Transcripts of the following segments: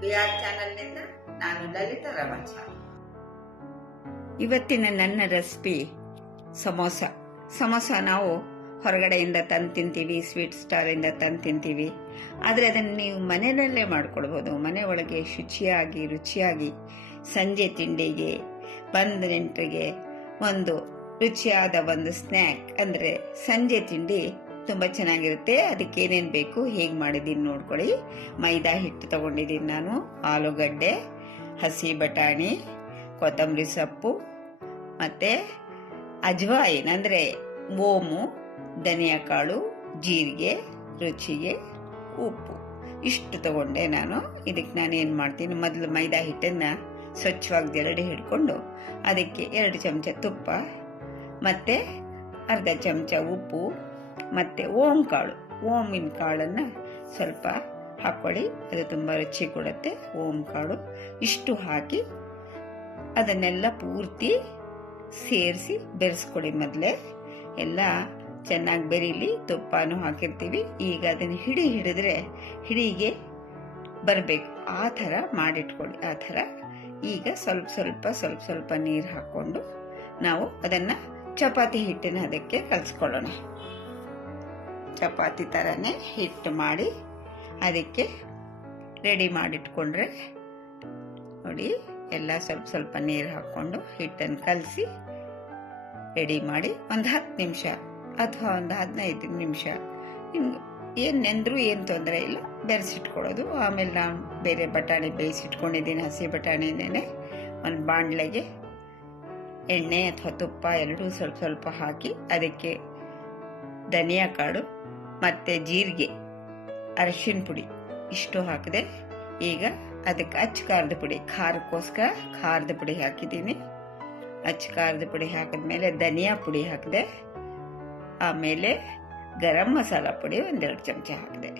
We are ಚಾನಲ್ನಿಂದ ನಾನು ಲಲಿತಾ ರಮಾಚಾರ್. ಇವತ್ತಿನ ನನ್ನ ರೆಸಿಪಿ ಸಮೋಸ. ಸಮೋಸ ನಾವು ಹೊರಗಡೆಯಿಂದ ತಂದು ತಿಂತೀವಿ ಸ್ವೀಟ್ ಸ್ಟಾರಿಂದ ತಂದು ತಿಂತೀವಿ. ಆದರೆ ಅದನ್ನು ನೀವು ಮನೆಯಲ್ಲೇ ಮಾಡ್ಕೊಳ್ಬೋದು ಮನೆ ಒಳಗೆ ಶುಚಿಯಾಗಿ, ರುಚಿಯಾಗಿ, ಸಂಜೆ ತಿಂಡಿಗೆ ಬಂದ ನೆಂಟರಿಗೆ ಒಂದು ರುಚಿಯಾದ ಒಂದು ಸ್ನ್ಯಾಕ್ ಅಂದರೆ ಸಂಜೆ ತಿಂಡಿ ತುಂಬ ಚೆನ್ನಾಗಿರುತ್ತೆ. ಅದಕ್ಕೆ ಏನೇನು ಬೇಕು ಹೇಗೆ ಮಾಡಿದ್ದೀನಿ ನೋಡ್ಕೊಳ್ಳಿ. ಮೈದಾ ಹಿಟ್ಟು ತಗೊಂಡಿದ್ದೀನಿ ನಾನು, ಆಲೂಗಡ್ಡೆ, ಹಸಿ ಬಟಾಣಿ, ಕೊತ್ತಂಬರಿ ಸೊಪ್ಪು, ಮತ್ತು ಅಜ್ವಾಯಿನ್ ಅಂದರೆ ಓಮು, ಧನಿಯಾ ಕಾಳು, ಜೀರಿಗೆ, ರುಚಿಗೆ ಉಪ್ಪು. ಇಷ್ಟು ತಗೊಂಡೆ ನಾನು. ಇದಕ್ಕೆ ನಾನು ಏನು ಮಾಡ್ತೀನಿ, ಮೊದಲು ಮೈದಾ ಹಿಟ್ಟನ್ನು ಸ್ವಚ್ಛವಾಗಿ ಜರಡಿ ಹಿಡ್ಕೊಂಡು ಅದಕ್ಕೆ ಎರಡು ಚಮಚ ತುಪ್ಪ, ಮತ್ತು ಅರ್ಧ ಚಮಚ ಉಪ್ಪು ಮತ್ತು ಓಂ ಕಾಳು, ಓಮಿನ ಕಾಳನ್ನು ಸ್ವಲ್ಪ ಹಾಕ್ಕೊಳ್ಳಿ ಅದು ತುಂಬ ರುಚಿ ಕೊಡುತ್ತೆ, ಓಂ ಕಾಳು. ಇಷ್ಟು ಹಾಕಿ ಅದನ್ನೆಲ್ಲ ಪೂರ್ತಿ ಸೇರಿಸಿ ಬೆರೆಸ್ಕೊಡಿ ಮೊದಲೇ. ಎಲ್ಲ ಚೆನ್ನಾಗಿ ಬೆರೀಲಿ, ತುಪ್ಪನೂ ಹಾಕಿರ್ತೀವಿ. ಈಗ ಅದನ್ನು ಹಿಡಿ ಹಿಡಿದ್ರೆ ಹಿಡಿಗೆ ಬರಬೇಕು. ಆ ಥರ ಮಾಡಿಟ್ಕೊಳ್ಳಿ, ಆ ಥರ. ಈಗ ಸ್ವಲ್ಪ ಸ್ವಲ್ಪ ಸ್ವಲ್ಪ ಸ್ವಲ್ಪ ನೀರು ಹಾಕ್ಕೊಂಡು ನಾವು ಅದನ್ನು ಚಪಾತಿ ಹಿಟ್ಟಿನ ಅದಕ್ಕೆ ಕಲಿಸ್ಕೊಳ್ಳೋಣ. ಚಪಾತಿ ಥರನೇ ಹಿಟ್ಟು ಮಾಡಿ ಅದಕ್ಕೆ ರೆಡಿ ಮಾಡಿಟ್ಕೊಂಡ್ರೆ ನೋಡಿ ಎಲ್ಲ ಸ್ವಲ್ಪ ಸ್ವಲ್ಪ ನೀರು ಹಾಕ್ಕೊಂಡು ಹಿಟ್ಟನ್ನು ಕಲಸಿ ರೆಡಿ ಮಾಡಿ ಒಂದು ಹತ್ತು ನಿಮಿಷ ಅಥವಾ ಒಂದು ಹದಿನೈದು ನಿಮಿಷ. ನಿಮ್ಗೆ ಏನು ನೆಂದರೂ ಏನು ತೊಂದರೆ ಇಲ್ಲ, ಬೆರೆಸಿಟ್ಕೊಳ್ಳೋದು. ಆಮೇಲೆ ನಾನು ಬೇರೆ ಬಟಾಣಿ ಬೇಯಿಸಿಟ್ಕೊಂಡಿದ್ದೀನಿ, ಹಸಿ ಬಟಾಣಿನೇ ಒಂದು ಬಾಣಲೆಗೆ ಎಣ್ಣೆ ಅಥವಾ ತುಪ್ಪ ಎರಡೂ ಸ್ವಲ್ಪ ಸ್ವಲ್ಪ ಹಾಕಿ ಅದಕ್ಕೆ ಧನಿಯಾ ಕಾಳು ಮತ್ತು ಜೀರಿಗೆ, ಅರಶಿನ ಪುಡಿ ಇಷ್ಟು ಹಾಕಿದೆ. ಈಗ ಅದಕ್ಕೆ ಅಚ್ಚ ಖಾರದ ಪುಡಿ, ಖಾರಕ್ಕೋಸ್ಕರ ಖಾರದ ಪುಡಿ ಹಾಕಿದ್ದೀನಿ. ಅಚ್ಚ ಖಾರದ ಪುಡಿ ಹಾಕಿದ್ಮೇಲೆ ಧನಿಯಾ ಪುಡಿ ಹಾಕಿದೆ. ಆಮೇಲೆ ಗರಂ ಮಸಾಲ ಪುಡಿ ಒಂದೆರಡು ಚಮಚ ಹಾಕಿದೆ.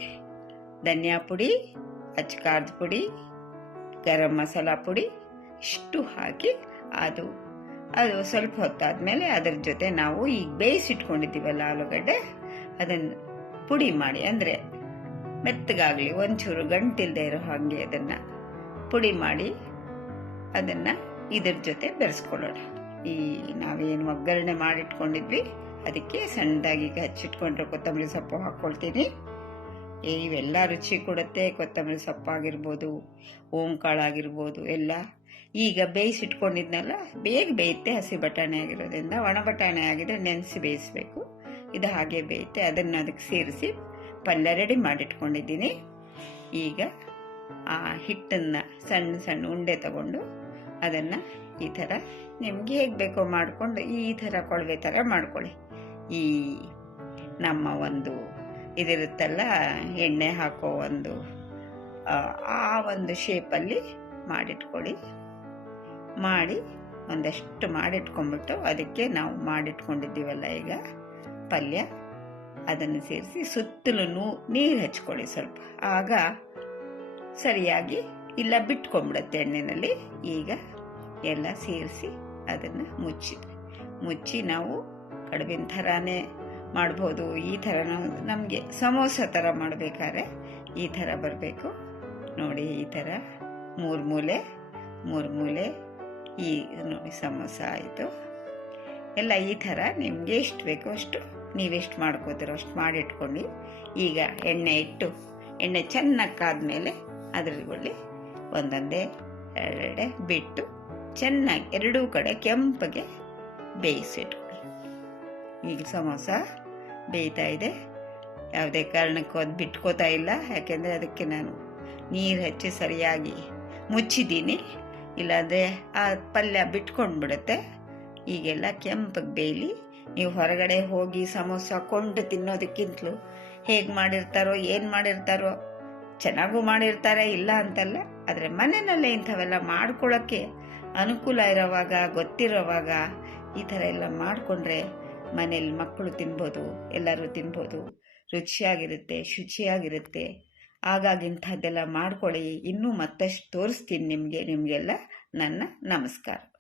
ಧನಿಯಾ ಪುಡಿ, ಅಚ್ಚ ಖಾರದ ಪುಡಿ, ಗರಂ ಮಸಾಲ ಪುಡಿ ಇಷ್ಟು ಹಾಕಿ ಅದು ಅದು ಸ್ವಲ್ಪ ಹೊತ್ತಾದ್ಮೇಲೆ ಅದರ ಜೊತೆ ನಾವು ಈಗ ಬೇಯಿಸಿಟ್ಕೊಂಡಿದ್ದೀವಲ್ಲ ಆಲೂಗಡ್ಡೆ, ಅದನ್ನು ಪುಡಿ ಮಾಡಿ, ಅಂದರೆ ಮೆತ್ತಗಾಗಲಿ, ಒಂಚೂರು ಗಂಟಿಲ್ಲದೆ ಇರೋ ಹಾಗೆ ಅದನ್ನು ಪುಡಿ ಮಾಡಿ ಅದನ್ನು ಇದ್ರ ಜೊತೆ ಬೆರೆಸ್ಕೊಳ್ಳೋಣ. ಈ ನಾವೇನು ಒಗ್ಗರಣೆ ಮಾಡಿಟ್ಕೊಂಡಿದ್ವಿ, ಅದಕ್ಕೆ ಸಣ್ಣದಾಗಿ ಹಚ್ಚಿಟ್ಕೊಂಡ್ರೆ ಕೊತ್ತಂಬರಿ ಸೊಪ್ಪು ಹಾಕ್ಕೊಳ್ತೀನಿ ಇವೆಲ್ಲ ರುಚಿ ಕೊಡುತ್ತೆ, ಕೊತ್ತಂಬರಿ ಸೊಪ್ಪಾಗಿರ್ಬೋದು ಓಂಕಾಳಾಗಿರ್ಬೋದು ಎಲ್ಲ. ಈಗ ಬೇಯಿಸಿಟ್ಕೊಂಡಿದ್ನಲ್ಲ, ಬೇಗ ಬೇಯುತ್ತೆ ಹಸಿ ಬಟಾಣಿ ಆಗಿರೋದ್ರಿಂದ, ಒಣ ಬಟಾಣಿ ಆಗಿದ್ರೆ ನೆನೆಸಿ ಬೇಯಿಸಬೇಕು. ಇದು ಹಾಗೆ ಬೇಯುತ್ತೆ ಅದನ್ನು ಅದಕ್ಕೆ ಸೇರಿಸಿ ಪಲ್ಯ ರೆಡಿ ಮಾಡಿಟ್ಕೊಂಡಿದ್ದೀನಿ. ಈಗ ಆ ಹಿಟ್ಟನ್ನು ಸಣ್ಣ ಸಣ್ಣ ಉಂಡೆ ತಗೊಂಡು ಅದನ್ನು ಈ ಥರ ನಿಮ್ಗೆ ಹೇಗೆ ಬೇಕೋ ಮಾಡಿಕೊಂಡು ಈ ಥರ ಕೊಳವೆ ಥರ ಮಾಡ್ಕೊಳ್ಳಿ. ಈ ನಮ್ಮ ಒಂದು ಇದಿರುತ್ತಲ್ಲ, ಎಣ್ಣೆ ಹಾಕೋ ಒಂದು, ಆ ಒಂದು ಶೇಪಲ್ಲಿ ಮಾಡಿಟ್ಕೊಳ್ಳಿ. ಮಾಡಿ ಒಂದಷ್ಟು ಮಾಡಿಟ್ಕೊಂಡ್ಬಿಟ್ಟು ಅದಕ್ಕೆ ನಾವು ಮಾಡಿಟ್ಕೊಂಡಿದ್ದೀವಲ್ಲ ಈಗ. ಪಲ್ಯ ಅದನ್ನು ಸೇರಿಸಿ ಸುತ್ತಲೂ ನೀರು ಹಚ್ಕೊಳ್ಳಿ ಸ್ವಲ್ಪ. ಆಗ ಸರಿಯಾಗಿ ಇಲ್ಲ ಬಿಟ್ಕೊಂಡ್ಬಿಡುತ್ತೆ ಎಣ್ಣೆಯಲ್ಲಿ ಈಗ ಎಲ್ಲ ಸೇರಿಸಿ ಅದನ್ನು ಮುಚ್ಚಿ. ಮುಚ್ಚಿ ನಾವು ಕಡುಬಿನ ಥರನೇ ಮಾಡ್ಬೋದು. ಈ ಥರ ನಮಗೆ ಸಮೋಸ ಥರ ಮಾಡಬೇಕಾದ್ರೆ ಈ ಥರ ಬರಬೇಕು. ನೋಡಿ ಈ ಥರ ಮೂರು ಮೂಲೆ ಮೂರು ಮೂಲೆ ಈ ನೋಡಿ ಸಮೋಸ ಆಯಿತು. ಎಲ್ಲ ಈ ಥರ ನಿಮಗೆ ಎಷ್ಟು ಬೇಕೋ ಅಷ್ಟು ನೀವೆಷ್ಟು ಮಾಡ್ಕೋತೀರೋ ಅಷ್ಟು ಮಾಡಿಟ್ಕೊಂಡು ಈಗ ಎಣ್ಣೆ ಇಟ್ಟು, ಎಣ್ಣೆ ಚೆನ್ನಾಗಿ ಕಾದ್ಮೇಲೆ ಅದರಲ್ಲಿ ಒಂದೊಂದೇ ಎರಡೆ ಬಿಟ್ಟು ಚೆನ್ನಾಗಿ ಎರಡೂ ಕಡೆ ಕೆಂಪಗೆ ಬೇಯಿಸಿಟ್ಕೊಳ್ಳಿ. ಈಗ ಸಮೋಸ ಬೇಯ್ತಾ ಇದೆ. ಯಾವುದೇ ಕಾರಣಕ್ಕೂ ಅದು ಬಿಟ್ಕೋತಾ ಇಲ್ಲ. ಯಾಕೆಂದರೆ ಅದಕ್ಕೆ ನಾನು ನೀರು ಹಚ್ಚಿ ಸರಿಯಾಗಿ ಮುಚ್ಚಿದ್ದೀನಿ. ಇಲ್ಲಾಂದರೆ ಆ ಪಲ್ಯ ಬಿಟ್ಕೊಂಡು ಬಿಡುತ್ತೆ ಈಗೆಲ್ಲ ಕೆಂಪಗೆ ಬೇಯಲಿ. ನೀವು ಹೊರಗಡೆ ಹೋಗಿ ಸಮೋಸ ಕೊಂಡು ತಿನ್ನೋದಕ್ಕಿಂತಲೂ ಹೇಗೆ ಮಾಡಿರ್ತಾರೋ, ಏನು ಮಾಡಿರ್ತಾರೋ, ಚೆನ್ನಾಗೂ ಮಾಡಿರ್ತಾರೆ, ಇಲ್ಲ ಅಂತಲ್ಲ, ಆದರೆ ಮನೆಯಲ್ಲೇ ಇಂಥವೆಲ್ಲ ಮಾಡ್ಕೊಳ್ಳೋಕ್ಕೆ ಅನುಕೂಲ ಇರೋವಾಗ, ಗೊತ್ತಿರೋವಾಗ ಈ ಥರ ಎಲ್ಲ ಮಾಡಿಕೊಂಡ್ರೆ ಮನೇಲಿ ಮಕ್ಕಳು ತಿನ್ಬೋದು, ಎಲ್ಲರೂ ತಿನ್ಬೋದು, ರುಚಿಯಾಗಿರುತ್ತೆ, ಶುಚಿಯಾಗಿರುತ್ತೆ. ಹಾಗಾಗಿ ಇಂಥದ್ದೆಲ್ಲ ಮಾಡ್ಕೊಳ್ಳಿ. ಇನ್ನೂ ಮತ್ತಷ್ಟು ತೋರಿಸ್ತೀನಿ ನಿಮಗೆ, ನಿಮಗೆಲ್ಲ ನನ್ನ ನಮಸ್ಕಾರ.